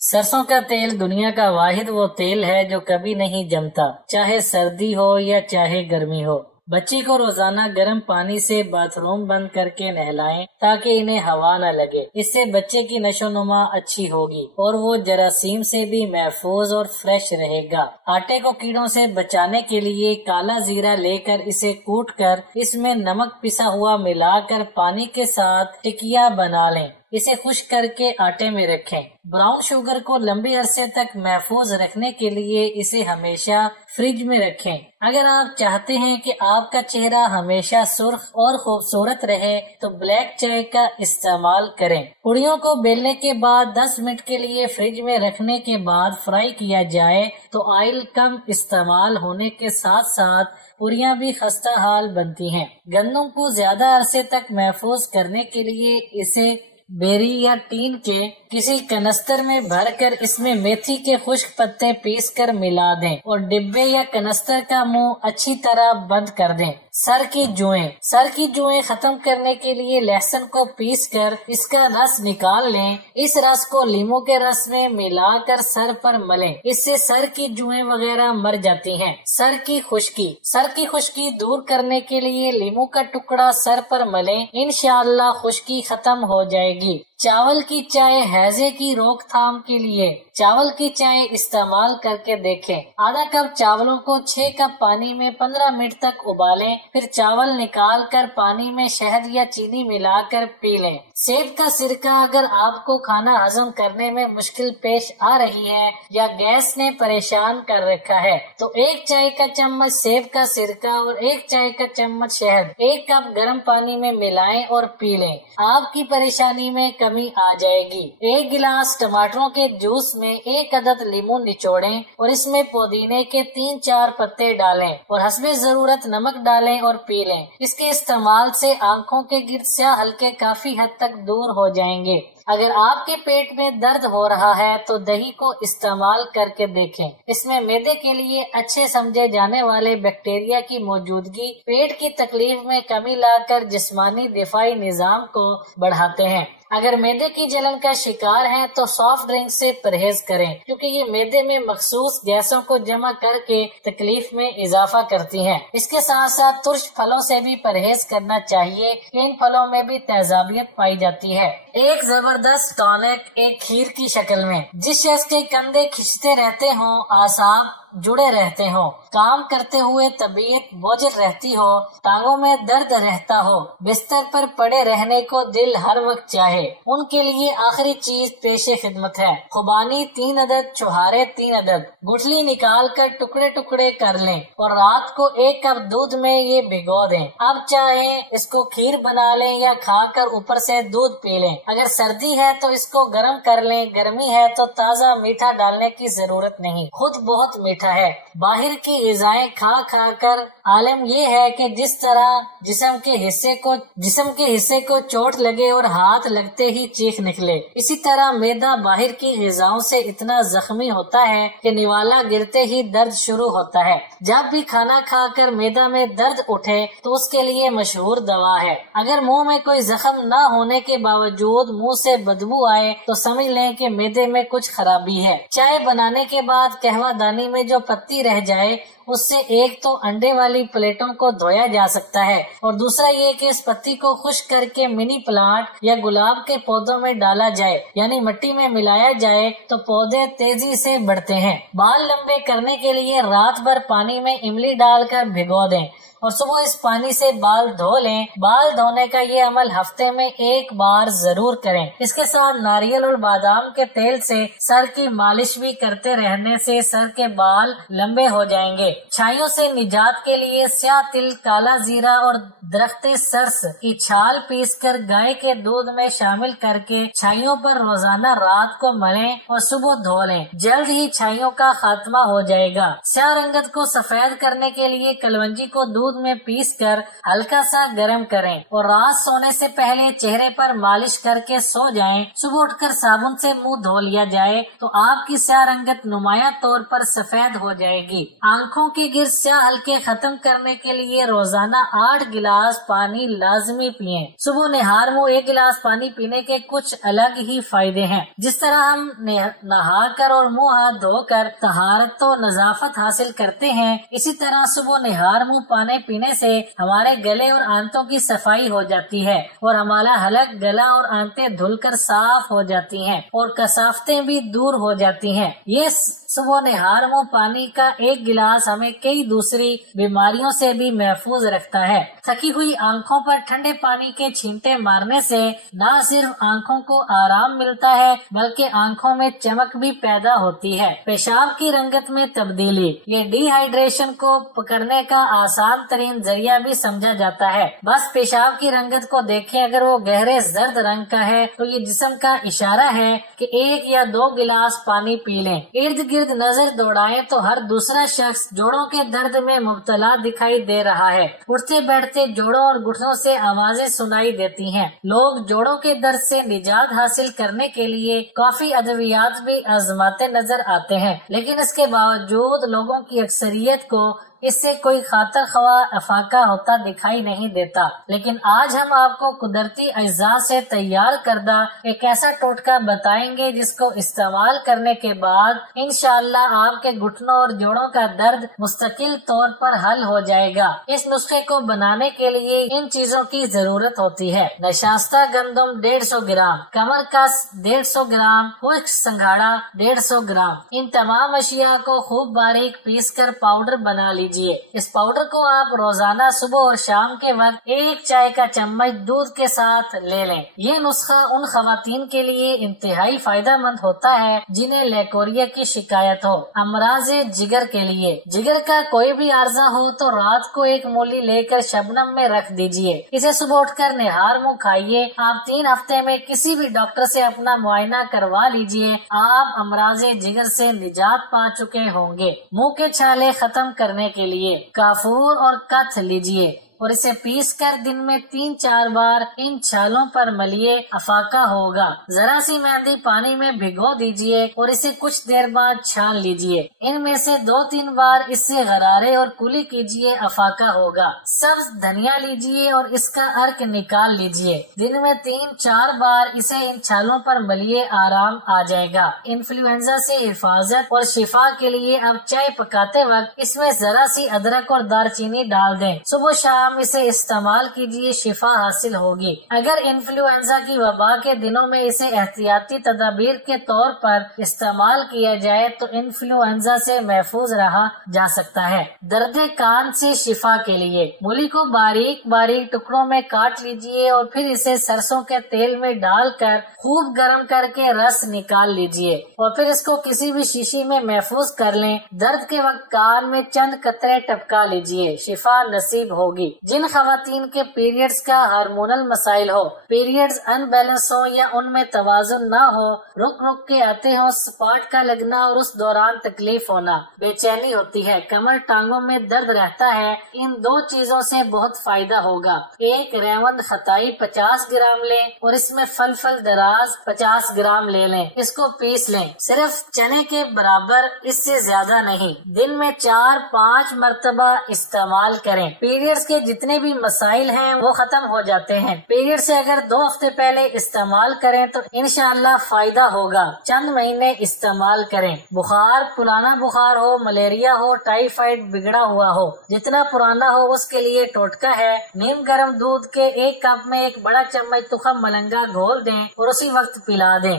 सरसों का तेल दुनिया का वाहिद वो तेल है जो कभी नहीं जमता, चाहे सर्दी हो या चाहे गर्मी हो। बच्चे को रोजाना गर्म पानी से बाथरूम बंद करके नहलाएं ताकि इन्हें हवा न लगे। इससे बच्चे की नशोनुमा अच्छी होगी और वो जरासीम से भी महफूज और फ्रेश रहेगा। आटे को कीड़ों से बचाने के लिए काला जीरा लेकर इसे कूट कर इसमें नमक पिसा हुआ मिलाकर पानी के साथ टिकिया बना लें। इसे खुश्क करके आटे में रखें। ब्राउन शुगर को लंबे अरसे तक महफूज रखने के लिए इसे हमेशा फ्रिज में रखें। अगर आप चाहते हैं कि आपका चेहरा हमेशा सुर्ख और खूबसूरत रहे तो ब्लैक चाय का इस्तेमाल करें। पुड़ियों को बेलने के बाद 10 मिनट के लिए फ्रिज में रखने के बाद फ्राई किया जाए तो ऑयल कम इस्तेमाल होने के साथ साथ पुड़ियाँ भी खस्ता हाल बनती हैं। गंदम को ज्यादा अरसे तक महफूज करने के लिए इसे बेरी या टीन के किसी कनस्तर में भरकर इसमें मेथी के खुश्क पत्ते पीस कर मिला दें और डिब्बे या कनस्तर का मुंह अच्छी तरह बंद कर दें। सर की जुएं खत्म करने के लिए लहसुन को पीस कर इसका रस निकाल लें। इस रस को लीमू के रस में मिलाकर सर पर मलें। इससे सर की जुएं वगैरह मर जाती हैं। सर की खुश्की दूर करने के लिए लीमू का टुकड़ा सर पर मलें। इंशाअल्लाह खुश्की खत्म हो जाएगी। चावल की चाय हैजे की रोकथाम के लिए चावल की चाय इस्तेमाल करके देखें। आधा कप चावलों को 6 कप पानी में 15 मिनट तक उबालें। फिर चावल निकाल कर पानी में शहद या चीनी मिलाकर पी लें। सेब का सिरका अगर आपको खाना हजम करने में मुश्किल पेश आ रही है या गैस ने परेशान कर रखा है तो 1 चाय का चम्मच सेब का सिरका और 1 चाय का चम्मच शहद 1 कप गर्म पानी में मिलाएं और पी लें। आपकी परेशानी में कमी आ जाएगी। 1 गिलास टमाटरों के जूस में 1 अदद लीमू निचोड़ें और इसमें पुदीने के 3-4 पत्ते डालें और हस्बे जरूरत नमक डालें और पी लें। इसके इस्तेमाल से आंखों के गिर्द स्याह हल्के काफी हद तक दूर हो जाएंगे। अगर आपके पेट में दर्द हो रहा है तो दही को इस्तेमाल करके देखें। इसमें मैदे के लिए अच्छे समझे जाने वाले बैक्टीरिया की मौजूदगी पेट की तकलीफ में कमी लाकर जिस्मानी दिफाई निजाम को बढ़ाते हैं। अगर मैदे की जलन का शिकार हैं तो सॉफ्ट ड्रिंक से परहेज करें क्योंकि ये मैदे में मखसूस गैसों को जमा करके तकलीफ में इजाफा करती हैं। इसके साथ साथ तुर्श फलों से भी परहेज करना चाहिए। इन फलों में भी तेजाबियत पाई जाती है। एक जबरदस्त टॉनिक एक खीर की शक्ल में। जिस शख्स के कंधे खिंचते रहते हों, आसाब जुड़े रहते हो, काम करते हुए तबीयत बोझिल रहती हो, टांगों में दर्द रहता हो, बिस्तर पर पड़े रहने को दिल हर वक्त चाहे, उनके लिए आखिरी चीज पेशे खिदमत है। खुबानी 3 अदद, चुहारे 3 अदद गुठली निकाल कर टुकड़े टुकड़े कर लें और रात को 1 कप दूध में ये भिगो दें। अब चाहे इसको खीर बना लें या खाकर ऊपर से दूध पी लें। अगर सर्दी है तो इसको गर्म कर लें, गर्मी है तो ताज़ा मीठा डालने की जरूरत नहीं, खुद बहुत मीठा है। बाहर की ग़िज़ाएं खा खा कर आलम ये है कि जिस तरह जिस्म के हिस्से को चोट लगे और हाथ लगते ही चीख निकले, इसी तरह मैदा बाहर की ग़िज़ाओं से इतना जख्मी होता है कि निवाला गिरते ही दर्द शुरू होता है। जब भी खाना खाकर मैदा में दर्द उठे तो उसके लिए मशहूर दवा है। अगर मुंह में कोई जख्म न होने के बावजूद मुंह से बदबू आए तो समझ लें कि मैदे में कुछ खराबी है। चाय बनाने के बाद कहवा दानी में जो पत्ती रह जाए उससे एक तो अंडे वाली प्लेटों को धोया जा सकता है और दूसरा ये कि इस पत्ती को खुश्क करके मिनी प्लांट या गुलाब के पौधों में डाला जाए, यानी मिट्टी में मिलाया जाए तो पौधे तेजी से बढ़ते हैं। बाल लंबे करने के लिए रात भर पानी में इमली डालकर भिगो दें और सुबह इस पानी से बाल धो लें। बाल धोने का ये अमल हफ्ते में 1 बार जरूर करें। इसके साथ नारियल और बादाम के तेल से सर की मालिश भी करते रहने से सर के बाल लंबे हो जाएंगे। छाइयों से निजात के लिए स्याह तिल, काला जीरा और दरख्ते सरस की छाल पीसकर गाय के दूध में शामिल करके छाइयों पर रोजाना रात को मलें और सुबह धो लें। जल्द ही छाइयों का खात्मा हो जाएगा। स्याह रंगत को सफेद करने के लिए कलवंजी को दूध दूध में पीस कर हल्का सा गर्म करें और रात सोने से पहले चेहरे पर मालिश करके सो जाएं। सुबह उठकर साबुन से मुंह धो लिया जाए तो आपकी स्याह रंगत नुमाया तौर पर सफेद हो जाएगी। आंखों के गिर स्याह हल्के खत्म करने के लिए रोजाना 8 गिलास पानी लाजमी पिएं। सुबह निहार मुंह 1 गिलास पानी पीने के कुछ अलग ही फायदे हैं। जिस तरह हम नहाकर और मुंह हाथ धोकर तहारत और नजाफत हासिल करते हैं, इसी तरह सुबह निहार मुंह पानी पीने से हमारे गले और आंतों की सफाई हो जाती है और हमारा हलक, गला और आंतें धुलकर साफ हो जाती हैं और कसाफतें भी दूर हो जाती हैं। ये सुबह निहार मुंह पानी का 1 गिलास हमें कई दूसरी बीमारियों से भी महफूज रखता है। थकी हुई आंखों पर ठंडे पानी के छींटे मारने से न सिर्फ आंखों को आराम मिलता है बल्कि आंखों में चमक भी पैदा होती है। पेशाब की रंगत में तब्दीली, ये डिहाइड्रेशन को पकड़ने का आसान तरीन जरिया भी समझा जाता है। बस पेशाब की रंगत को देखें, अगर वो गहरे जर्द रंग का है तो ये जिस्म का इशारा है कि 1 या 2 गिलास पानी पी लें। इर्द गिर्द नजर दौड़ाए तो हर दूसरा शख्स जोड़ों के दर्द में मुब्तला दिखाई दे रहा है। उठते बैठते जोड़ों और घुटनों से आवाजें सुनाई देती हैं। लोग जोड़ों के दर्द से निजात हासिल करने के लिए काफी अद्वियात भी आजमाते नजर आते हैं, लेकिन इसके बावजूद लोगों की अक्सरियत को इससे कोई खातर ख्वा अफाका होता दिखाई नहीं देता। लेकिन आज हम आपको कुदरती अज्जा से तैयार करदा एक ऐसा टोटका बताएंगे जिसको इस्तेमाल करने के बाद इंशाअल्लाह आपके घुटनों और जोड़ों का दर्द मुस्तकिल तौर पर हल हो जाएगा। इस नुस्खे को बनाने के लिए इन चीजों की जरूरत होती है। नशास्ता गंदम 150 ग्राम, कमर कस 150 ग्राम, खुश्क संघाड़ा 150 ग्राम। इन तमाम अशिया को खूब बारीक पीस कर पाउडर बना लीजिए। इस पाउडर को आप रोजाना सुबह और शाम के वक्त 1 चाय का चम्मच दूध के साथ ले लें। ये नुस्खा उन खवातीन के लिए इंतहाई फायदेमंद होता है जिन्हें लेकोरिया की शिकायत हो। अमराज़े जिगर के लिए, जिगर का कोई भी आर्जा हो तो रात को 1 मूली लेकर शबनम में रख दीजिए। इसे सुबह उठकर निहार मुंह खाइए। आप 3 हफ्ते में किसी भी डॉक्टर से अपना मुआयना करवा लीजिए, आप अमराज़े जिगर से निजात पा चुके होंगे। मुंह के छाले खत्म करने के लिए काफूर और कथ लीजिए और इसे पीस कर दिन में 3-4 बार इन छालों पर मलिए, अफाका होगा। जरा सी मेहंदी पानी में भिगो दीजिए और इसे कुछ देर बाद छान लीजिए। इनमें से 2-3 बार इससे गरारे और कुली कीजिए, अफाका होगा। सब्ज धनिया लीजिए और इसका अर्क निकाल लीजिए। दिन में 3-4 बार इसे इन छालों पर मलिए, आराम आ जाएगा। इन्फ्लुएंजा से हिफाजत और शिफा के लिए अब चाय पकाते वक्त इसमें जरा सी अदरक और दालचीनी डाल दें। सुबह शाम इसे इस्तेमाल कीजिए, शिफा हासिल होगी। अगर इन्फ्लुएंजा की वबा के दिनों में इसे एहतियाती तदाबीर के तौर पर इस्तेमाल किया जाए तो इन्फ्लुएंजा से महफूज रहा जा सकता है। दर्द कान से शिफा के लिए मूली को बारीक बारीक टुकड़ों में काट लीजिए और फिर इसे सरसों के तेल में डालकर खूब गर्म करके रस निकाल लीजिए और फिर इसको किसी भी शीशी में महफूज कर लें। दर्द के वक्त कान में चंद कतरे टपका लीजिए, शिफा नसीब होगी। जिन खवातीन के पीरियड्स का हार्मोनल मसाइल हो, पीरियड्स अनबैलेंस हो या उनमें तवाजुन न हो, रुक रुक के आते हो, स्पॉट का लगना और उस दौरान तकलीफ होना, बेचैनी होती है, कमर टांगों में दर्द रहता है, इन 2 चीजों से बहुत फायदा होगा। 1 रेवंद खताई 50 ग्राम लें और इसमें फल दराज 50 ग्राम ले लें। इसको पीस लें, सिर्फ चने के बराबर, इससे ज्यादा नहीं। दिन में 4-5 मरतबा इस्तेमाल करें। पीरियड्स के जितने भी मसाइल हैं वो खत्म हो जाते हैं। पीरियड से अगर 2 हफ्ते पहले इस्तेमाल करें तो इंशाअल्लाह फायदा होगा। चंद महीने इस्तेमाल करें। बुखार, पुराना बुखार हो, मलेरिया हो, टाइफाइड बिगड़ा हुआ हो, जितना पुराना हो उसके लिए टोटका है। नीम गर्म दूध के 1 कप में 1 बड़ा चम्मच तुखम मलंगा घोल दें और उसी वक्त पिला दें।